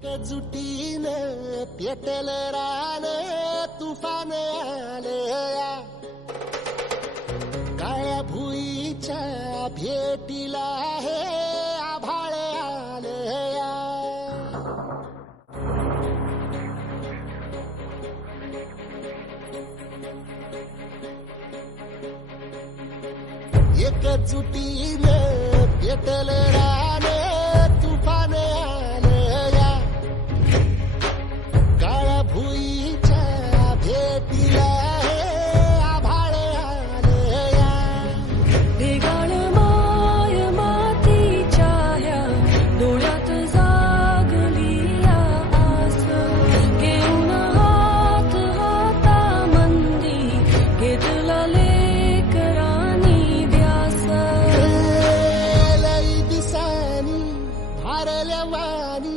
जुटीनं पेटल रान तुफान आलया काळ्या भुईच्या भेटीला हे आभाळ आलया एकजुटीनं पेटल रान तुफान आलया काळ्या भुईच्या भेटीला हे आभाळ आलया वेगाळ माय मातीच्या ह्या डोळ्यात जागली या आस घेऊन हात हातामंदी घेतला लेकरांनी ध्यास लई दिसानी भारल्या वाणी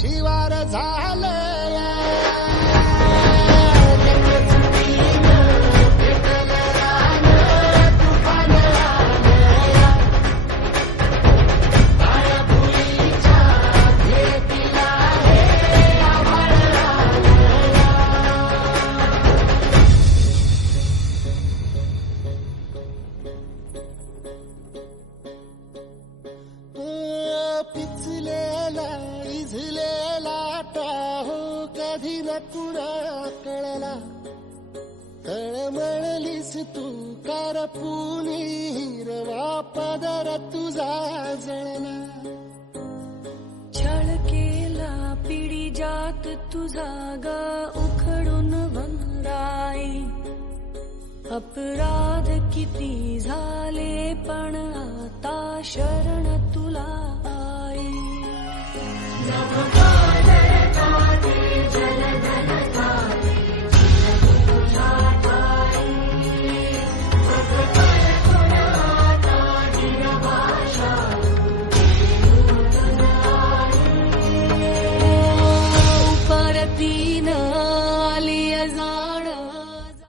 शिवार झालया पिचलेला इझलेला टाहो कधी न कुणा कळला तळमळलीस तू कारपुनी हिरवा पदर तुझा जळला छळ केला पिढी जात तुझा ग उखडून वंराई अपराध किती झाले पण आता शरण तुला